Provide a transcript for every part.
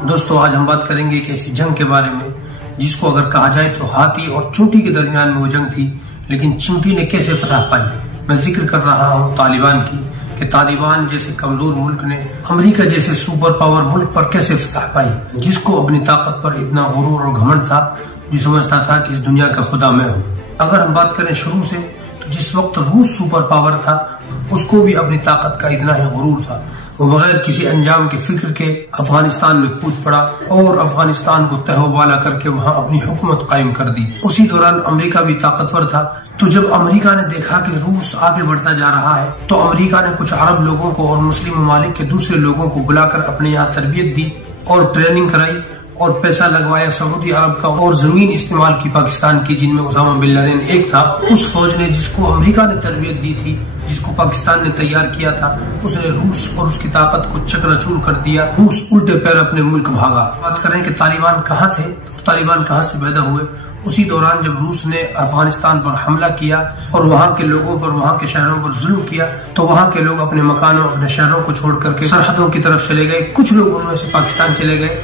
दोस्तों, आज हम बात करेंगे एक ऐसी जंग के बारे में जिसको अगर कहा जाए तो हाथी और चींटी के दरमियान में वो जंग थी, लेकिन चींटी ने कैसे फतह पाई। मैं जिक्र कर रहा हूँ तालिबान की, कि तालिबान जैसे कमजोर मुल्क ने अमेरिका जैसे सुपर पावर मुल्क पर कैसे फतह पाई, जिसको अपनी ताकत पर इतना गुरूर और घमंड था, जो समझता था कि इस दुनिया का खुदा मैं हूँ। अगर हम बात करें शुरू से, तो जिस वक्त रूस सुपर पावर था उसको भी अपनी ताकत का इतना ही गुरूर था। वो बगैर किसी अंजाम के फिक्र के अफगानिस्तान में कूद पड़ा और अफगानिस्तान को तहवाला करके वहां अपनी हुकूमत कायम कर दी। उसी दौरान अमेरिका भी ताकतवर था। तो जब अमेरिका ने देखा कि रूस आगे बढ़ता जा रहा है, तो अमेरिका ने कुछ अरब लोगों को और मुस्लिम ममालिक के दूसरे लोगों को बुलाकर अपने यहाँ तरबियत दी और ट्रेनिंग कराई और पैसा लगवाया सऊदी अरब का, और जमीन इस्तेमाल की पाकिस्तान की, जिनमें उसामा बिन लादेन एक था। उस फौज ने जिसको अमेरिका ने तरबियत दी थी, जिसको पाकिस्तान ने तैयार किया था, उसने रूस और उसकी ताकत को चकनाचूर कर दिया। रूस उल्टे पैर अपने मुल्क भागा। बात करें कि तालिबान कहाँ थे, तो तालिबान कहाँ से पैदा हुए। उसी दौरान जब रूस ने अफगानिस्तान पर हमला किया और वहाँ के लोगों पर, वहाँ के शहरों पर जुल्म किया, तो वहाँ के लोग अपने मकानों, अपने शहरों को छोड़ करके सरहदों की तरफ चले गए। कुछ लोग उनमें से पाकिस्तान चले गए।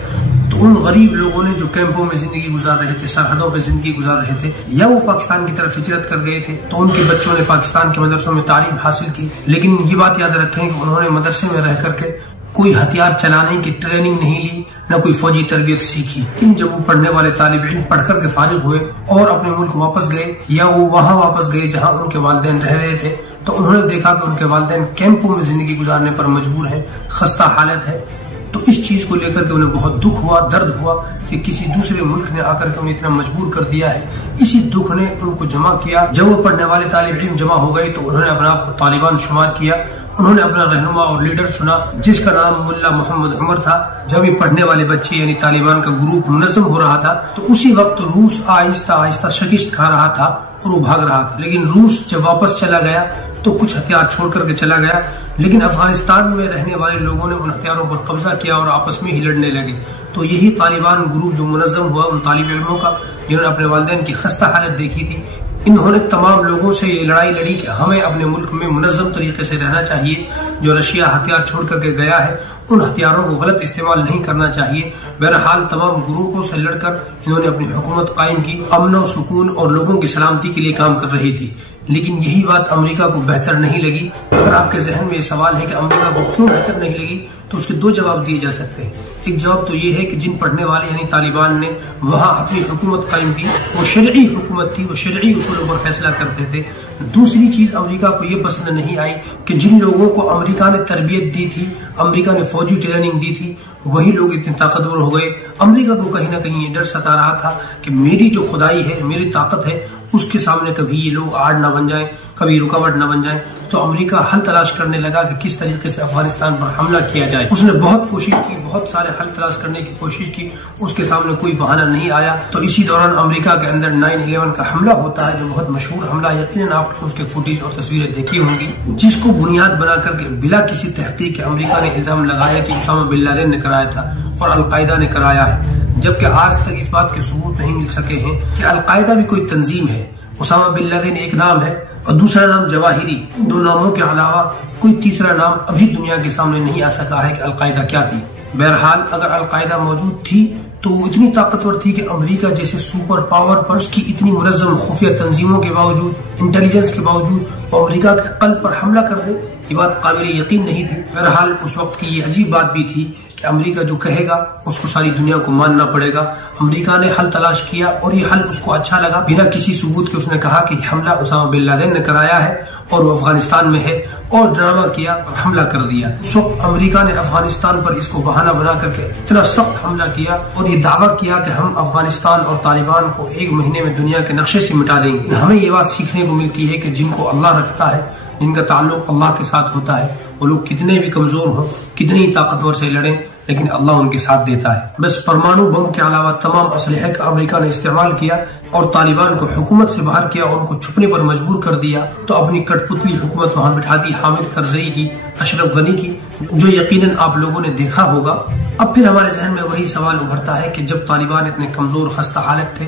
तो उन गरीब लोगों ने जो कैंपों में जिंदगी गुजार रहे थे, सरहदों पे जिंदगी गुजार रहे थे, या वो पाकिस्तान की तरफ हिजरत कर गए थे, तो उनके बच्चों ने पाकिस्तान के मदरसों में तालीम हासिल की। लेकिन ये बात याद रखें कि उन्होंने मदरसे में रह करके कोई हथियार चलाने की ट्रेनिंग नहीं ली, न कोई फौजी तरबियत सीखी। लेकिन जब वो पढ़ने वाले तालिब इल्म पढ़कर के फारिग हुए और अपने मुल्क वापस गए, या वो वहां वापस गए जहां उनके वालिदैन रह रहे थे, तो उन्होंने देखा कि उनके वालिदैन कैंपों में जिंदगी गुजारने पर मजबूर है, खस्ता हालत है। तो इस चीज को लेकर के उन्हें बहुत दुख हुआ, दर्द हुआ कि किसी दूसरे मुल्क ने आकर के उन्हें इतना मजबूर कर दिया है। इसी दुख ने उनको जमा किया। जब वो पढ़ने वाले तालिब इल्म जमा हो गए, तो उन्होंने अपने आप को तालिबान शुमार किया। उन्होंने अपना रहनुमा और लीडर चुना, जिसका नाम मुल्ला मोहम्मद उमर था। जब ये पढ़ने वाले बच्चे यानी तालिबान का ग्रुप मुनज़्ज़म हो रहा था, तो उसी वक्त रूस आहिस्ता आहिस्ता शिकस्त खा रहा था और वो भाग रहा था। लेकिन रूस जब वापस चला गया तो कुछ हथियार छोड़ करके चला गया, लेकिन अफगानिस्तान में रहने वाले लोगों ने उन हथियारों पर कब्जा किया और आपस में ही लड़ने लगे। तो यही तालिबान ग्रुप जो मुनज़्ज़म हुआ उन तालिब इल्मों का, जिन्होंने अपने वालिदैन की खस्ता हालत देखी थी, इन्होंने तमाम लोगों से ये लड़ाई लड़ी कि हमें अपने मुल्क में मुनज़्ज़म तरीके से रहना चाहिए। जो रशिया हथियार छोड़ करके गया है, उन हथियारों को गलत इस्तेमाल नहीं करना चाहिए। बहरहाल तमाम ग्रुपों से लड़कर इन्होंने अपनी हुकूमत कायम की, अमन और सुकून और लोगों की सलामती के लिए काम कर रही थी। लेकिन यही बात अमेरिका को बेहतर नहीं लगी। अगर आपके जहन में ये सवाल है कि अमेरिका को क्यों बेहतर नहीं लगी, तो उसके दो जवाब दिए जा सकते हैं। एक जवाब तो ये है कि जिन पढ़ने वाले यानी तालिबान ने वहां अपनी हुकूमत कायम की, वो शरई हुकूमत थी, वो शरई उसूलों पर फैसला करते थे। दूसरी चीज अमेरिका को ये पसंद नहीं आई कि जिन लोगों को अमेरिका ने तरबियत दी थी, अमेरिका ने फौजी ट्रेनिंग दी थी, वही लोग इतने ताकतवर हो गए। अमेरिका को कहीं ना कहीं ये डर सता रहा था कि मेरी जो खुदाई है, मेरी ताकत है, उसके सामने कभी ये लोग आड़ न बन जाएं, कभी रुकावट न बन जाएं। तो अमेरिका हल तलाश करने लगा कि किस तरीके से अफगानिस्तान पर हमला किया जाए। उसने बहुत कोशिश की, बहुत सारे हल तलाश करने की कोशिश की, उसके सामने कोई बहाना नहीं आया। तो इसी दौरान अमेरिका के अंदर 9/11 का हमला होता है, जो बहुत मशहूर हमला, यकीनन आपने उसके फुटेज और तस्वीरें देखी होंगी, जिसको बुनियाद बना करके बिला किसी तहकीक के अमेरिका ने इल्जाम लगाया कि उसामा बिन लादेन ने कराया था और अलकायदा ने कराया है। जबकि आज तक इस बात के सबूत नहीं मिल सके हैं कि अलकायदा भी कोई तंजीम है। उसामा बिन लादेन एक नाम है और दूसरा नाम जवाहिरी। दो नामों के अलावा कोई तीसरा नाम अभी दुनिया के सामने नहीं आ सका है कि अलकायदा क्या थी। बहरहाल अगर अलकायदा मौजूद थी तो वो इतनी ताकतवर थी कि अमेरिका जैसे सुपर पावर पर, उसकी इतनी मुनज़्ज़म खुफिया तंजीमों के बावजूद, इंटेलिजेंस के बावजूद, वो अमेरिका के कल्ब पर हमला कर दे, ये बात काबिल यकीन नहीं थी। बहरहाल उस वक्त की ये अजीब बात भी थी कि अमेरिका जो कहेगा उसको सारी दुनिया को मानना पड़ेगा। अमेरिका ने हल तलाश किया और ये हल उसको अच्छा लगा। बिना किसी सबूत के उसने कहा कि हमला उसामा बिन लादेन ने कराया है और वो अफगानिस्तान में है, और ड्रामा किया और हमला कर दिया। उस वक्त अमेरिका ने अफगानिस्तान पर इसको बहाना बना करके इतना सख्त हमला किया और ये दावा किया कि हम अफगानिस्तान और तालिबान को 1 महीने में दुनिया के नक्शे से मिटा देंगे। हमें ये बात सीखने को मिलती है कि जिनको अल्लाह रखता है, जिनका ताल्लुक अल्लाह के साथ होता है, वो लोग कितने भी कमजोर हों, कितनी ताकतवर से लड़ें, लेकिन अल्लाह उनके साथ देता है। बस परमाणु बम के अलावा तमाम असलहे का अमेरिका ने इस्तेमाल किया और तालिबान को हुकूमत से बाहर किया, उनको छुपने पर मजबूर कर दिया। तो अपनी कठपुतली हुकूमत वहां बिठा दी हामिद करजई की, अशरफ गनी की, जो यकीनन आप लोगों ने देखा होगा। अब फिर हमारे जहन में वही सवाल उभरता है कि जब तालिबान इतने कमजोर खस्ता हालत थे,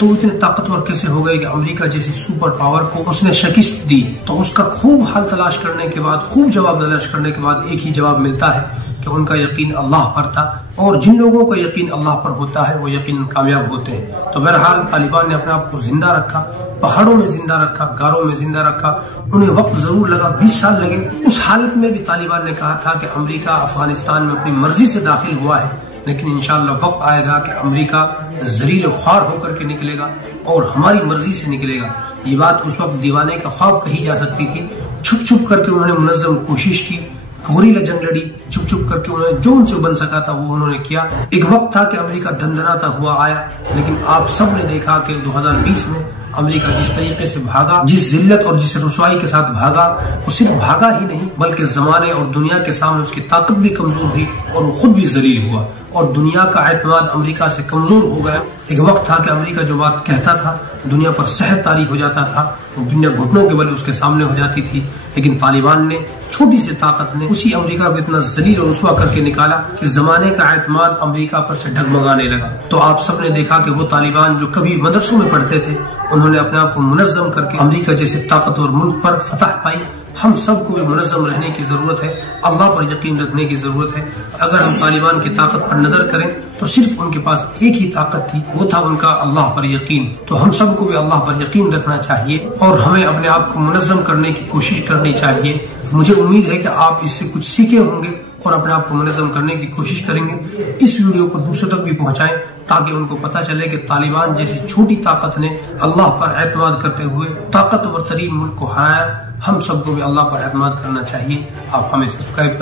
तो इतने ताकतवर कैसे हो गए कि अमेरिका जैसी सुपर पावर को उसने शिकस्त दी। तो उसका खूब हाल तलाश करने के बाद, खूब जवाब तलाश करने के बाद एक ही जवाब मिलता है कि उनका यकीन अल्लाह पर था, और जिन लोगों का यकीन अल्लाह पर होता है वो यकीन कामयाब होते हैं। तो बहरहाल तालिबान ने अपने आप को जिंदा रखा, पहाड़ों में जिंदा रखा, गारों में जिंदा रखा। उन्हें वक्त जरूर लगा, 20 साल लगे। उस हालत में भी तालिबान ने कहा था कि अमेरिका अफगानिस्तान में अपनी मर्जी से दाखिल हुआ है, लेकिन इंशाअल्लाह वक्त आएगा कि अमेरिका जलील ख्वार होकर के निकलेगा और हमारी मर्जी से निकलेगा। ये बात उस वक्त दीवाने का ख्वाब कही जा सकती थी। छुप छुप करके उन्होंने मुनज़्ज़म कोशिश की, गोरीला जंग लड़ी, छुप छुप करके उन्होंने जो उनसे बन सका था वो उन्होंने किया। एक वक्त था कि अमेरिका धंधनाता हुआ आया, लेकिन आप सब ने देखा कि 2020 में अमेरिका जिस तरीके से भागा, जिस जिल्लत और जिस रुसवाई के साथ भागा, वो सिर्फ भागा ही नहीं बल्कि जमाने और दुनिया के सामने उसकी ताकत भी कमजोर हुई और वो खुद भी जलील हुआ और दुनिया का एतमाद अमेरिका से कमजोर हो गया। एक वक्त था कि अमेरिका जो बात कहता था दुनिया पर सहर तारी हो जाता था, दुनिया घुटनों के बल उसके सामने हो जाती थी, लेकिन तालिबान ने छोटी सी ताकत ने उसी अमेरिका को इतना जलील और रुसवा करके निकाला कि जमाने का एतमाद अमेरिका पर से डगमगाने लगा। तो आप सब ने देखा कि वो तालिबान जो कभी मदरसों में पढ़ते थे, उन्होंने अपने आप को मुनज़्ज़म करके अमेरिका जैसे ताकतवर मुल्क पर फतह पाई। हम सबको भी मुनज़्ज़म रहने की जरूरत है, अल्लाह पर यकीन रखने की जरूरत है। अगर हम तालिबान की ताकत पर नजर करें तो सिर्फ उनके पास एक ही ताकत थी, वो था उनका अल्लाह पर यकीन। तो हम सबको भी अल्लाह पर यकीन रखना चाहिए और हमें अपने आप को मुनज़्ज़म करने की कोशिश करनी चाहिए। मुझे उम्मीद है कि आप इससे कुछ सीखे होंगे और अपने आप को मुनज़्ज़म करने की कोशिश करेंगे। इस वीडियो को दूसरों तक भी पहुंचाएं ताकि उनको पता चले कि तालिबान जैसी छोटी ताकत ने अल्लाह पर एतमाद करते हुए ताकतवर तरीन मुल्क को हराया। हम सबको भी अल्लाह पर एतमाद करना चाहिए। आप हमें सब्सक्राइब